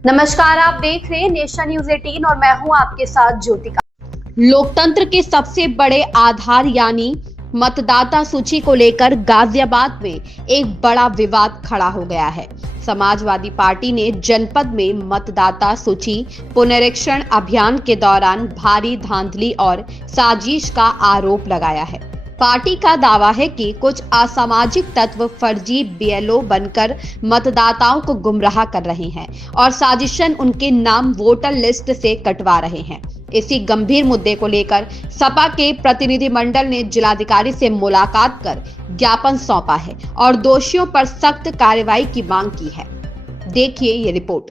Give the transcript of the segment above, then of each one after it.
नमस्कार, आप देख रहे हैं नेशन न्यूज 18 और मैं हूं आपके साथ ज्योतिका। लोकतंत्र के सबसे बड़े आधार यानी मतदाता सूची को लेकर गाजियाबाद में एक बड़ा विवाद खड़ा हो गया है। समाजवादी पार्टी ने जनपद में मतदाता सूची पुनरीक्षण अभियान के दौरान भारी धांधली और साजिश का आरोप लगाया है। पार्टी का दावा है कि कुछ असामाजिक तत्व फर्जी बीएलओ बनकर मतदाताओं को गुमराह कर रहे हैं और साजिशन उनके नाम वोटर लिस्ट से कटवा रहे हैं। इसी गंभीर मुद्दे को लेकर सपा के प्रतिनिधिमंडल ने जिलाधिकारी से मुलाकात कर ज्ञापन सौंपा है और दोषियों पर सख्त कार्रवाई की मांग की है। देखिए ये रिपोर्ट।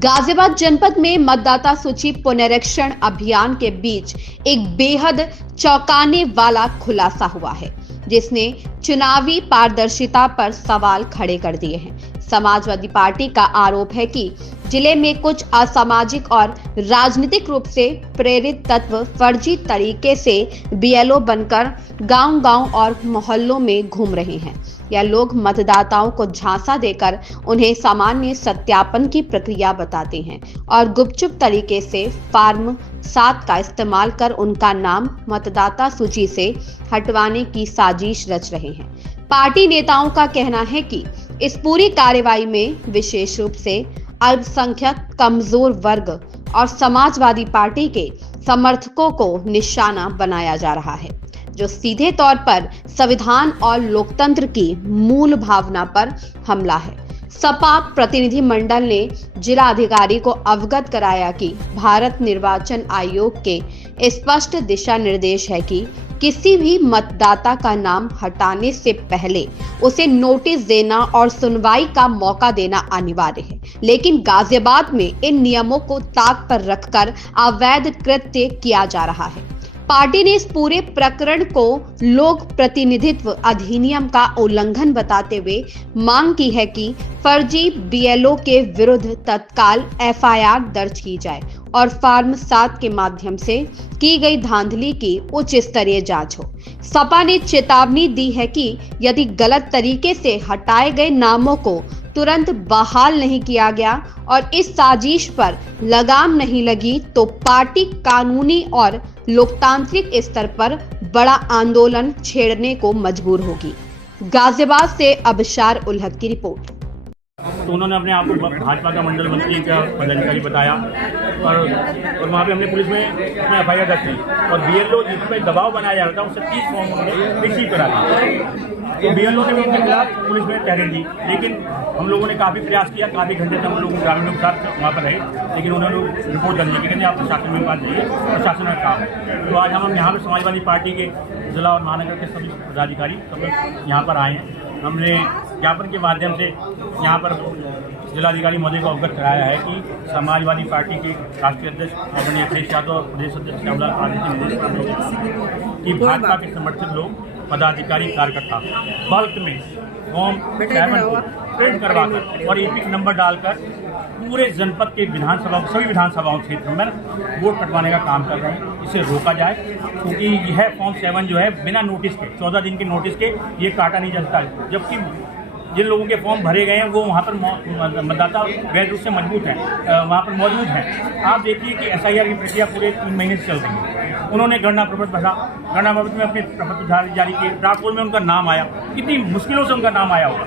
गाजियाबाद जनपद में मतदाता सूची पुनरीक्षण अभियान के बीच एक बेहद चौंकाने वाला खुलासा हुआ है, जिसने चुनावी पारदर्शिता पर सवाल खड़े कर दिए हैं। समाजवादी पार्टी का आरोप है कि जिले में कुछ असामाजिक और राजनीतिक रूप से प्रेरित तत्व फर्जी तरीके से बीएलओ बनकर गांव-गांव और मोहल्लों में घूम रहे हैं। यह लोग मतदाताओं को झांसा देकर उन्हें सामान्य सत्यापन की प्रक्रिया बताते हैं और गुपचुप तरीके से फॉर्म 7 का इस्तेमाल कर उनका नाम मतदाता सूची से हटवाने की साजिश रच रहे हैं। पार्टी नेताओं का कहना है कि इस पूरी कार्रवाई में विशेष रूप से अल्पसंख्यक, कमजोर वर्ग और समाजवादी पार्टी के समर्थकों को निशाना बनाया जा रहा है, जो सीधे तौर पर संविधान और लोकतंत्र की मूल भावना पर हमला है। सपा प्रतिनिधि मंडल ने जिला अधिकारी को अवगत कराया कि भारत निर्वाचन आयोग के स्पष्ट दिशा निर्देश है कि किसी भी मतदाता का नाम हटाने से पहले उसे नोटिस देना और सुनवाई का मौका देना अनिवार्य है। लेकिन गाजियाबाद में इन नियमों को ताक पर रखकर अवैध कृत्य किया जा रहा है। पार्टी ने इस पूरे प्रकरण को लोक प्रतिनिधित्व अधिनियम का उल्लंघन बताते हुए मांग की है कि फर्जी बीएलओ के विरुद्ध तत्काल एफआईआर दर्ज की जाए और फॉर्म 7 के माध्यम से की गई धांधली की उच्च स्तरीय जांच हो। सपा ने चेतावनी दी है कि यदि गलत तरीके से हटाए गए नामों को तुरंत बहाल नहीं किया गया और इस साजिश पर लगाम नहीं लगी तो पार्टी कानूनी और लोकतांत्रिक स्तर पर बड़ा आंदोलन छेड़ने को मजबूर होगी। गाजियाबाद से अबशार उल हक की रिपोर्ट। तो उन्होंने अपने आप को भाजपा का मंडल मंत्री का पदाधिकारी बताया और वहाँ पे हमने पुलिस में एफआईआर दर्ज की और बीएलओ जिस पर दबाव बनाया जा रहा था उससे 30 फॉर्म उन्होंने रिसीव करा था। तो बीएलओ ने भी उनके खिलाफ पुलिस में तहरीर दी, लेकिन हम लोगों ने काफ़ी प्रयास किया, काफ़ी घंटे तक हम लोग ग्रामीणों के साथ वहाँ पर रहे, लेकिन उन्होंने रिपोर्ट दर्ज की कहते आप प्रशासन में बात जाइए, प्रशासन का काम है। तो आज हम यहाँ पर समाजवादी पार्टी के जिला और महानगर के सभी पदाधिकारी सब लोग यहाँ पर आए हैं। हमने ज्ञापन के माध्यम से यहाँ पर जिलाधिकारी महोदय को अवगत कराया है कि समाजवादी पार्टी के राष्ट्रीय अध्यक्ष आदरणीय अखिलेश यादव और प्रदेश अध्यक्ष श्यामलाल आदि के निर्देश पर कि भाजपा के समर्थित लोग पदाधिकारी कार्यकर्ता बल्क में फॉर्म 7 को प्रिंट करवाकर और एपिक नंबर डालकर पूरे जनपद के विधानसभा सभी विधानसभाओं क्षेत्र में वोट कटवाने का काम कर रहे हैं। इसे रोका जाए, क्योंकि यह फॉर्म 7 जो है बिना नोटिस के 14 दिन के नोटिस के ये काटा नहीं जा सकता, जबकि जिन लोगों के फॉर्म भरे गए हैं वो वहाँ पर मतदाता वैध रूप से मजबूत हैं, वहाँ पर मौजूद हैं। आप देखिए कि एसआईआर की प्रक्रिया पूरे 3 महीने से चल रही है। उन्होंने गणना प्रपत्र भरा, गणना प्रपत्र में अपने प्रपत्र जारी किए, ड्राफ्ट में उनका नाम आया, कितनी मुश्किलों से उनका नाम आया होगा,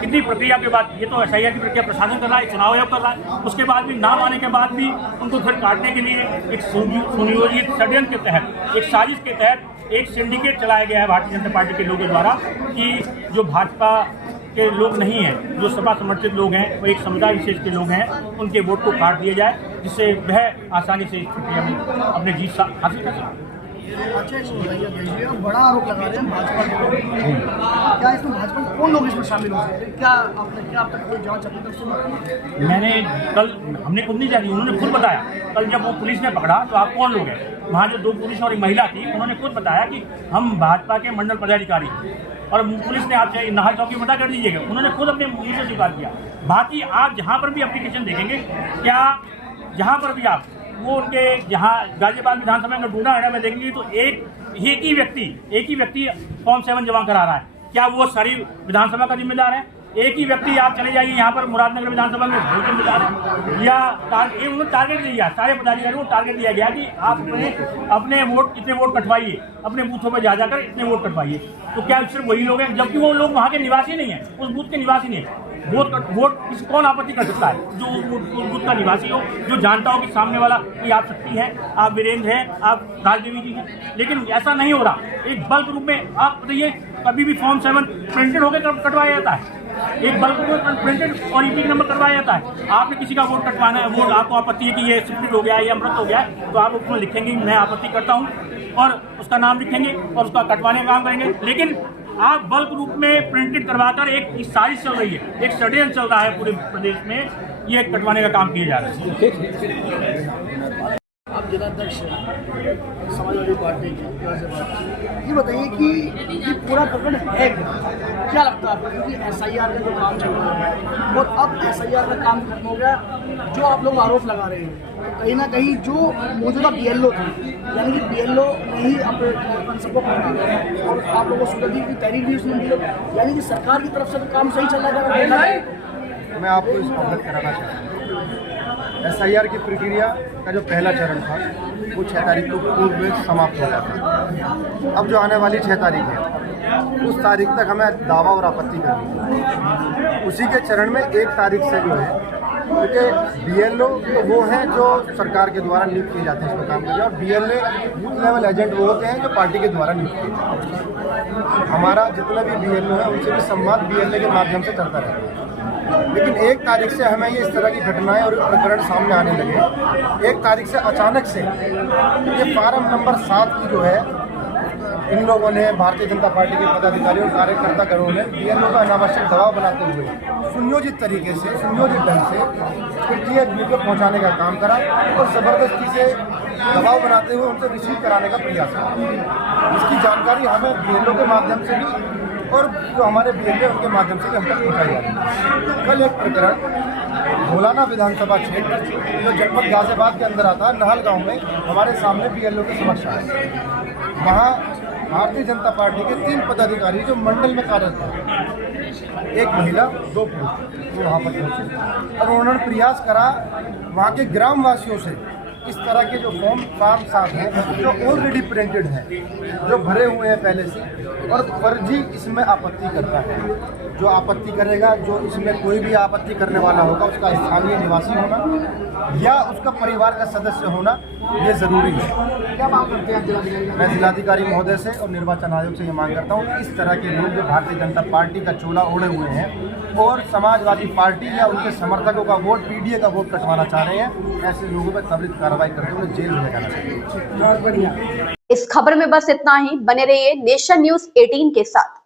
कितनी प्रक्रिया के बाद। ये तो एसआईआर की प्रक्रिया प्रशासन कर रहा है, चुनाव आयोग कर रहा है, उसके बाद भी नाम आने के बाद भी उनको फिर काटने के लिए एक सुनियोजित षड्यंत्र के तहत, एक साजिश के तहत एक सिंडिकेट चलाया गया है भारतीय जनता पार्टी के लोगों द्वारा कि जो भाजपा के लोग नहीं हैं, जो सपा समर्थित लोग हैं, वो एक समुदाय विशेष के लोग हैं, उनके वोट को काट दिया जाए, जिससे वह आसानी से इस प्रक्रिया में अपने जीत हासिल कर सकें। अच्छा, बड़ा आरोप लगा रहे हैं भाजपा के लोग। क्या इसमें भाजपा के कौन लोग इसमें शामिल हो सकते हैं? क्या अब तक कोई जांच अपनी तरफ से? मैंने कल हमने खुद नहीं जानी, उन्होंने खुद बताया। कल जब वो पुलिस ने पकड़ा तो आप कौन लोग हैं, वहाँ जो 2 पुलिस और एक महिला थी, उन्होंने खुद बताया कि हम भाजपा के मंडल पदाधिकारी और पुलिस ने आपसे नहा चौकी मता कर दीजिएगा, उन्होंने खुद अपने मुंह से स्वीकार किया। बाकी आप जहाँ पर भी एप्लीकेशन देखेंगे, क्या जहाँ पर भी आप वो उनके जहाँ गाजियाबाद विधानसभा में ढूंढा हड़ा में देखेंगे तो एक ही व्यक्ति फॉर्म 7 जमा करा रहा है। क्या वो सारी विधानसभा का जिम्मेदार है? एक ही व्यक्ति आप चले जाइए यहाँ पर मुरादनगर विधानसभा में भोजन बता रहे या उन्होंने टारगेट दिया, सारे पदाधिकारियों को टारगेट दिया गया कि आप अपने वोट इतने वोट कटवाइए, अपने बूथों पर जा जाकर इतने वोट कटवाइए। तो क्या सिर्फ वही लोग हैं, जबकि वो लोग वहाँ के निवासी नहीं है, उस बूथ के निवासी नहीं है। वोट कौन आपत्ति कर सकता है? जो उस बूथ का निवासी हो, जो जानता हो कि सामने वाला कि आप शक्ति हैं, आप वीरेंद्र हैं, आप राजदेवी जी हैं। लेकिन ऐसा नहीं हो रहा। एक बल्क रूप में आप बताइए, कभी भी फॉर्म 7 प्रिंटेड होकर कटवाया जाता है, एक बल्क में प्रिंटेड और ईपी नंबर करवाया जाता है। आपने किसी का वोट कटवाना है, वोट आपको आपत्ति है कि ये स्वीकृत हो गया है या अमृत हो गया है, तो आप उसमें लिखेंगे मैं आपत्ति करता हूँ और उसका नाम लिखेंगे और उसका कटवाने का काम करेंगे। लेकिन आप बल्क रूप में प्रिंटेड करवाकर एक साजिश चल रही है, एक षड्यंत्र चल रहा है पूरे प्रदेश में, ये कटवाने का काम किए जा रहे हैं। आप जिलाध्यक्ष हैं समाजवादी पार्टी के, ये बताइए कि ये पूरा प्रकरण है क्या लगता है आपको? क्योंकि SIR का जो काम चल रहा है और अब SIR का काम खत्म हो गया, जो आप लोग आरोप लगा रहे हैं कहीं ना कहीं जो मौजूदा BLO थे, यानी कि BLO ने ही अपने सबको पकड़ा और आप लोगों को सुधरने की तहरीक भी उसने दी, यानी कि सरकार की तरफ से तो काम सही चल रहा है। मैं आपको इसको अवगत कराना चाहता हूँ। SIR की प्रक्रिया का जो पहला चरण था वो 6 तारीख को पूर्व में समाप्त हो जाता। अब जो आने वाली 6 तारीख है उस तारीख तक हमें दावा और आपत्ति करनी है। उसी के चरण में 1 तारीख से जो है, क्योंकि BLO तो वो हैं जो सरकार के द्वारा नियुक्त किए जाते हैं इसको काम करने, और BLA बूथ लेवल एजेंट वो होते हैं जो पार्टी के द्वारा नियुक्त किए जाते हैं। हमारा जितना भी BLO है उनसे भी संवाद BLA के माध्यम से चलता रहता है। लेकिन 1 तारीख से हमें ये इस तरह की घटनाएं और प्रकरण सामने आने लगे। 1 तारीख से अचानक से ये फार्म नंबर 7 की जो है, इन लोगों ने, भारतीय जनता पार्टी के पदाधिकारी और कार्यकर्ता गणों ने BLO का अनावश्यक दबाव बनाते हुए सुनियोजित तरीके से, सुनियोजित ढंग से तृतीय बूथ पर पहुँचाने का काम करा और ज़बरदस्ती से दबाव बनाते हुए उनसे रिसीव कराने का प्रयास करा। इसकी जानकारी हमें BLO के माध्यम से भी और जो हमारे BLA उनके माध्यम से हम तक पहुँचाई जा रही है। कल एक प्रकरण भोलाना विधानसभा क्षेत्र जो जनपद गाजियाबाद के अंदर आता है, नहल गांव में हमारे सामने BLO के समक्ष आए। वहाँ भारतीय जनता पार्टी के 3 पदाधिकारी जो मंडल में कार्यरत थे, 1 महिला 2 पुरुष, वो वहाँ पर पहुँचे और उन्होंने प्रयास करा वहाँ के ग्रामवासियों से इस तरह के जो फार्म 7 हैं जो ऑलरेडी प्रिंटेड हैं, जो भरे हुए हैं पहले से, और फर्जी इसमें आपत्ति करता है। जो आपत्ति करेगा, जो इसमें कोई भी आपत्ति करने वाला होगा, उसका स्थानीय निवासी होना या उसका परिवार का सदस्य होना ये ज़रूरी है। क्या मांग करते हैं? मैं जिलाधिकारी महोदय से और निर्वाचन आयोग से ये मांग करता हूँ कि इस तरह के लोग जो भारतीय जनता पार्टी का चोला ओढ़े हुए हैं और समाजवादी पार्टी या उनके समर्थकों का वोट, PDA का वोट कटवाना चाह रहे हैं, ऐसे लोगों पर त्वरित कार्रवाई करके उन्हें जेल में जाना चाहिए। बहुत बढ़िया। इस खबर में बस इतना ही। बने रहिए नेशन न्यूज़ 18 के साथ।